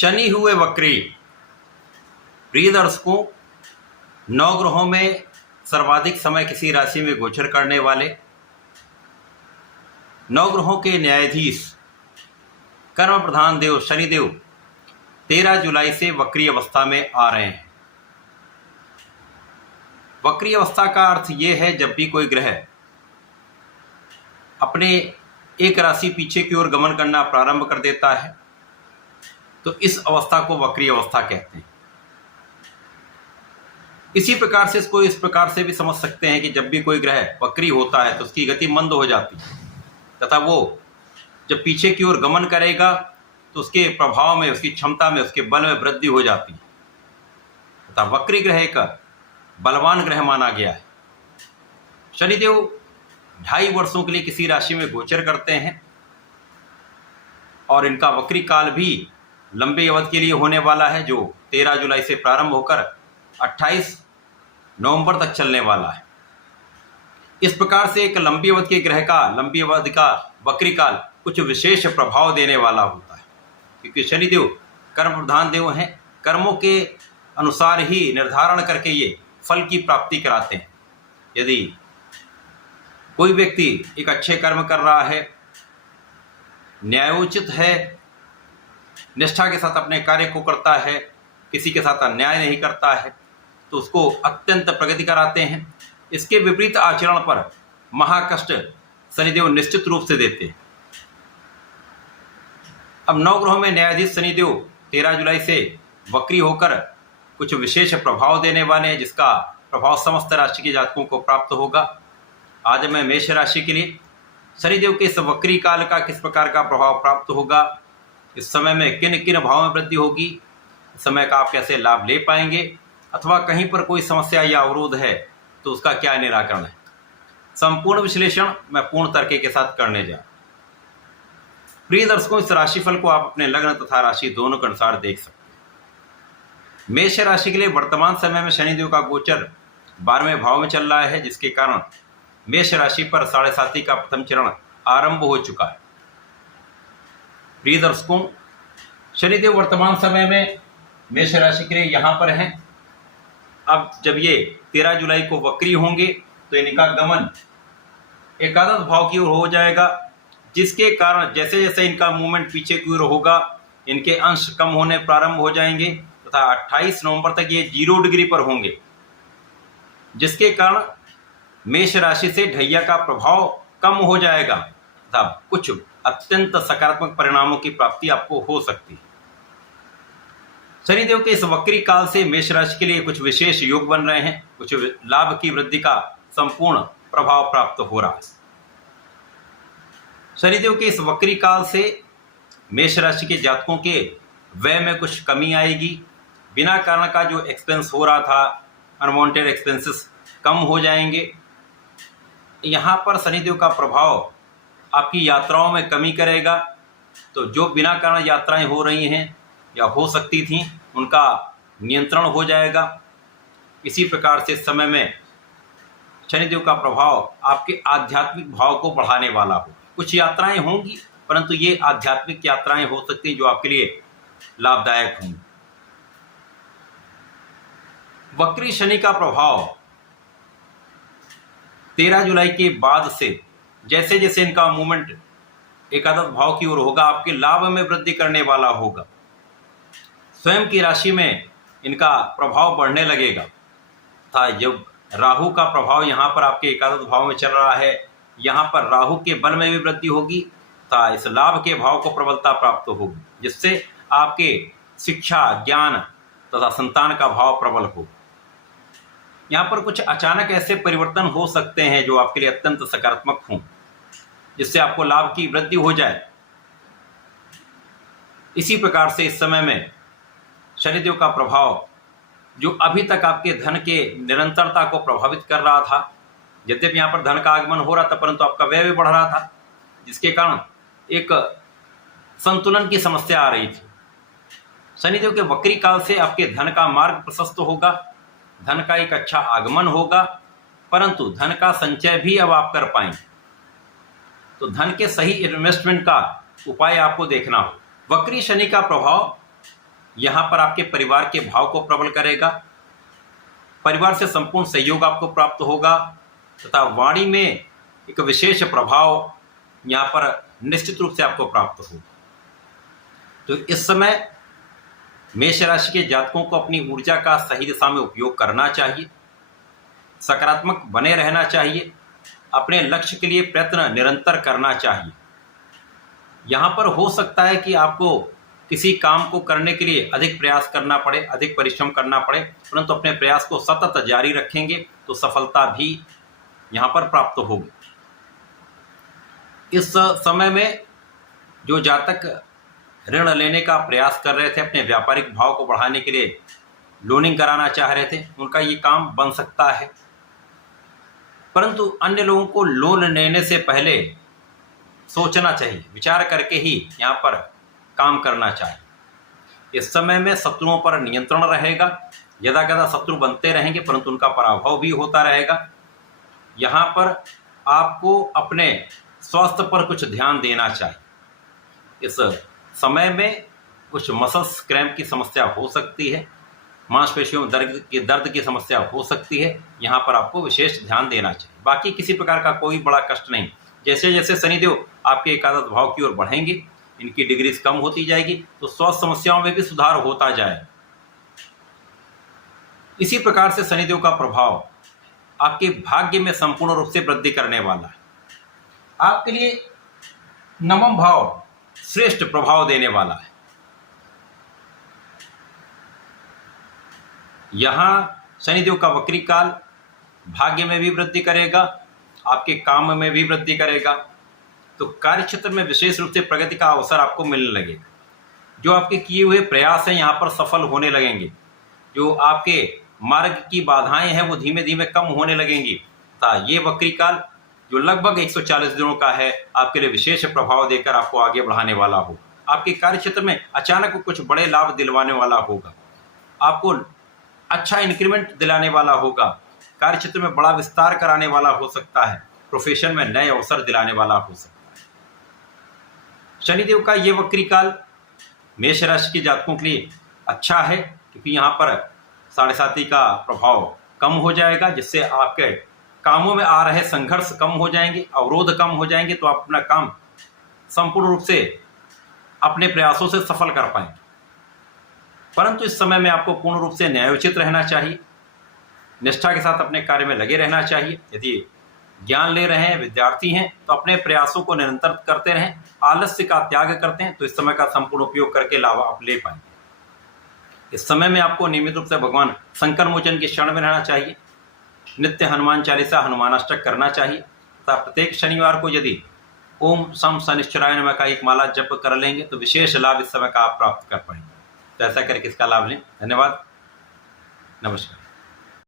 शनि हुए वक्री। प्रिय दर्शकों, नवग्रहों में सर्वाधिक समय किसी राशि में गोचर करने वाले नवग्रहों के न्यायाधीश कर्म प्रधान देव शनिदेव 13 जुलाई से वक्री अवस्था में आ रहे हैं। वक्री अवस्था का अर्थ यह है, जब भी कोई ग्रह अपने एक राशि पीछे की ओर गमन करना प्रारंभ कर देता है तो इस अवस्था को वक्री अवस्था कहते हैं। इसी प्रकार से इसको इस प्रकार से भी समझ सकते हैं कि जब भी कोई ग्रह वक्री होता है तो उसकी गति मंद हो जाती है तथा वो जब पीछे की ओर गमन करेगा तो उसके प्रभाव में, उसकी क्षमता में, उसके बल में वृद्धि हो जाती है तथा वक्री ग्रह का बलवान ग्रह माना गया है। शनिदेव 2.5 वर्षों के लिए किसी राशि में गोचर करते हैं और इनका वक्री काल भी लंबे अवधि के लिए होने वाला है, जो 13 जुलाई से प्रारंभ होकर 28 नवंबर तक चलने वाला है। इस प्रकार से एक लंबी अवधि के ग्रह का लंबी अवधि का वक्री काल कुछ विशेष प्रभाव देने वाला होता है, क्योंकि शनिदेव कर्म प्रधान देव हैं। कर्मों के अनुसार ही निर्धारण करके ये फल की प्राप्ति कराते हैं। यदि कोई व्यक्ति एक अच्छे कर्म कर रहा है, न्यायोचित है, निष्ठा के साथ अपने कार्य को करता है, किसी के साथ अन्याय नहीं करता है, तो उसको अत्यंत प्रगति कराते हैं। इसके विपरीत आचरण पर महाकष्ट शनिदेव निश्चित रूप से देते हैं। अब नवग्रहों में न्यायाधीश शनिदेव 13 जुलाई से वक्री होकर कुछ विशेष प्रभाव देने वाले हैं, जिसका प्रभाव समस्त राशि के जातकों को प्राप्त होगा। आज मैं मेष राशि के लिए शनिदेव के इस वक्री काल का किस प्रकार का प्रभाव प्राप्त होगा, इस समय में किन किन भावों में वृद्धि होगी, इस समय का आप कैसे लाभ ले पाएंगे, अथवा कहीं पर कोई समस्या या अवरोध है तो उसका क्या निराकरण है, संपूर्ण विश्लेषण मैं पूर्ण तर्क के साथ करने जा। प्रिय दर्शकों, इस राशिफल को आप अपने लग्न तथा राशि दोनों के अनुसार देख सकते हैं। मेष राशि के लिए वर्तमान समय में शनिदेव का गोचर 12वें भाव में चल रहा है, जिसके कारण मेष राशि पर 7.5 का प्रथम चरण आरंभ हो चुका है। प्रिय दर्शकों, शनिदेव वर्तमान समय में मेष राशि के लिए यहाँ पर हैं। अब जब ये 13 जुलाई को वक्री होंगे तो इनका गमन एकादश भाव की ओर हो जाएगा, जिसके कारण जैसे जैसे इनका मूवमेंट पीछे की ओर होगा, इनके अंश कम होने प्रारंभ हो जाएंगे तथा 28 नवंबर तक ये 0 डिग्री पर होंगे, जिसके कारण मेष राशि से ढैया का प्रभाव कम हो जाएगा तथा कुछ अत्यंत सकारात्मक परिणामों की प्राप्ति आपको हो सकती है। शनिदेव के इस वक्री काल से मेष राशि के लिए कुछ विशेष योग बन रहे हैं, कुछ लाभ की वृद्धि का संपूर्ण प्रभाव प्राप्त हो रहा है। शनिदेव के इस वक्री काल से मेष राशि के जातकों के व्यय में कुछ कमी आएगी। बिना कारण का जो एक्सपेंस हो रहा था, अनवांटेड एक्सपेंसेस कम हो जाएंगे। यहाँ पर शनिदेव का प्रभाव आपकी यात्राओं में कमी करेगा, तो जो बिना कारण यात्राएं हो रही हैं या हो सकती थीं, उनका नियंत्रण हो जाएगा। इसी प्रकार से समय में शनिदेव का प्रभाव आपके आध्यात्मिक भाव को बढ़ाने वाला हो। कुछ यात्राएं होंगी, परंतु ये आध्यात्मिक यात्राएं हो सकती हैं जो आपके लिए लाभदायक होंगी। वक्री शनि का प्रभाव 13 जुलाई के बाद से जैसे जैसे इनका मूवमेंट एकादश भाव की ओर होगा, आपके लाभ में वृद्धि करने वाला होगा। स्वयं की राशि में इनका प्रभाव बढ़ने लगेगा था। जब राहु का प्रभाव यहाँ पर आपके एकादश भाव में चल रहा है, यहाँ पर राहु के बल में भी वृद्धि होगी था। इस लाभ के भाव को प्रबलता प्राप्त होगी, जिससे आपके शिक्षा, ज्ञान तथा संतान का भाव प्रबल होगा। यहाँ पर कुछ अचानक ऐसे परिवर्तन हो सकते हैं जो आपके लिए अत्यंत सकारात्मक हों, जिससे आपको लाभ की वृद्धि हो जाए। इसी प्रकार से इस समय में शनिदेव का प्रभाव जो अभी तक आपके धन के निरंतरता को प्रभावित कर रहा था, यद्यपि यहाँ पर धन का आगमन हो रहा था परंतु आपका व्यय भी बढ़ रहा था, जिसके कारण एक संतुलन की समस्या आ रही थी। शनिदेव के वक्री काल से आपके धन का मार्ग प्रशस्त होगा, धन का एक अच्छा आगमन होगा, परंतु धन का संचय भी अब आप कर पाएंगे। तो धन के सही इन्वेस्टमेंट का उपाय आपको देखना हो। वक्री शनि का प्रभाव यहाँ पर आपके परिवार के भाव को प्रबल करेगा। परिवार से संपूर्ण सहयोग आपको प्राप्त होगा तथा वाणी में एक विशेष प्रभाव यहाँ पर निश्चित रूप से आपको प्राप्त होगा। तो इस समय मेष राशि के जातकों को अपनी ऊर्जा का सही दिशा में उपयोग करना चाहिए, सकारात्मक बने रहना चाहिए, अपने लक्ष्य के लिए प्रयत्न निरंतर करना चाहिए। यहाँ पर हो सकता है कि आपको किसी काम को करने के लिए अधिक प्रयास करना पड़े, अधिक परिश्रम करना पड़े, परंतु अपने प्रयास को सतत जारी रखेंगे तो सफलता भी यहाँ पर प्राप्त होगी। इस समय में जो जातक ऋण लेने का प्रयास कर रहे थे, अपने व्यापारिक भाव को बढ़ाने के लिए लोनिंग कराना चाह रहे थे, उनका ये काम बन सकता है। परंतु अन्य लोगों को लोन लेने से पहले सोचना चाहिए, विचार करके ही यहाँ पर काम करना चाहिए। इस समय में शत्रुओं पर नियंत्रण रहेगा, यदाकदा शत्रु बनते रहेंगे परंतु उनका पराभव भी होता रहेगा। यहाँ पर आपको अपने स्वास्थ्य पर कुछ ध्यान देना चाहिए। इस समय में कुछ मसल्स क्रैम्प की समस्या हो सकती है, मांसपेशियों में दर्द की समस्या हो सकती है, यहाँ पर आपको विशेष ध्यान देना चाहिए। बाकी किसी प्रकार का कोई बड़ा कष्ट नहीं। जैसे जैसे शनिदेव आपके एकादश भाव की ओर बढ़ेंगे, इनकी डिग्रीज कम होती जाएगी तो स्वास्थ्य समस्याओं में भी सुधार होता जाए। इसी प्रकार से शनिदेव का प्रभाव आपके भाग्य में संपूर्ण रूप से वृद्धि करने वाला है। आपके लिए नवम भाव श्रेष्ठ प्रभाव देने वाला है। यहां शनिदेव का वक्री काल भाग्य में भी वृद्धि करेगा, आपके काम में भी वृद्धि करेगा, तो कार्य क्षेत्र में विशेष रूप से प्रगति का अवसर आपको मिलने लगेगा। जो आपके किए हुए प्रयास हैं यहाँ पर सफल होने लगेंगे, जो आपके मार्ग की बाधाएं हैं वो धीमे धीमे कम होने लगेंगी। ये वक्री काल जो लगभग 140 दिनों का है, आपके लिए विशेष प्रभाव देकर आपको आगे बढ़ाने वाला हो। आपके कार्य क्षेत्र में अचानक कुछ बड़े लाभ दिलवाने वाला होगा, आपको अच्छा इंक्रीमेंट दिलाने वाला होगा, कार्य क्षेत्र में बड़ा विस्तार कराने वाला हो सकता है, प्रोफेशन में नए अवसर दिलाने वाला हो सकता है। शनिदेव का ये वक्री काल मेष राशि के जातकों के लिए अच्छा है, क्योंकि यहाँ पर 7.5 का प्रभाव कम हो जाएगा, जिससे आपके कामों में आ रहे संघर्ष कम हो जाएंगे, अवरोध कम हो जाएंगे, तो आप अपना काम संपूर्ण रूप से अपने प्रयासों से सफल कर पाएंगे। परंतु इस समय में आपको पूर्ण रूप से न्यायोचित रहना चाहिए, निष्ठा के साथ अपने कार्य में लगे रहना चाहिए। यदि ज्ञान ले रहे हैं, विद्यार्थी हैं, तो अपने प्रयासों को निरंतर करते रहें। आलस्य का त्याग करते हैं तो इस समय का संपूर्ण उपयोग करके लाभ आप ले पाएंगे। इस समय में आपको नियमित रूप से भगवान संकट मोचन के शरण में रहना चाहिए, नित्य हनुमान चालीसा, हनुमान अष्टक करना चाहिए तथा प्रत्येक शनिवार को यदि ओम सम शनिश्चराय नमः का एक माला जप कर लेंगे तो विशेष लाभ इस समय का आप प्राप्त कर पाएंगे। तो ऐसा करके इसका लाभ लें। धन्यवाद, नमस्कार।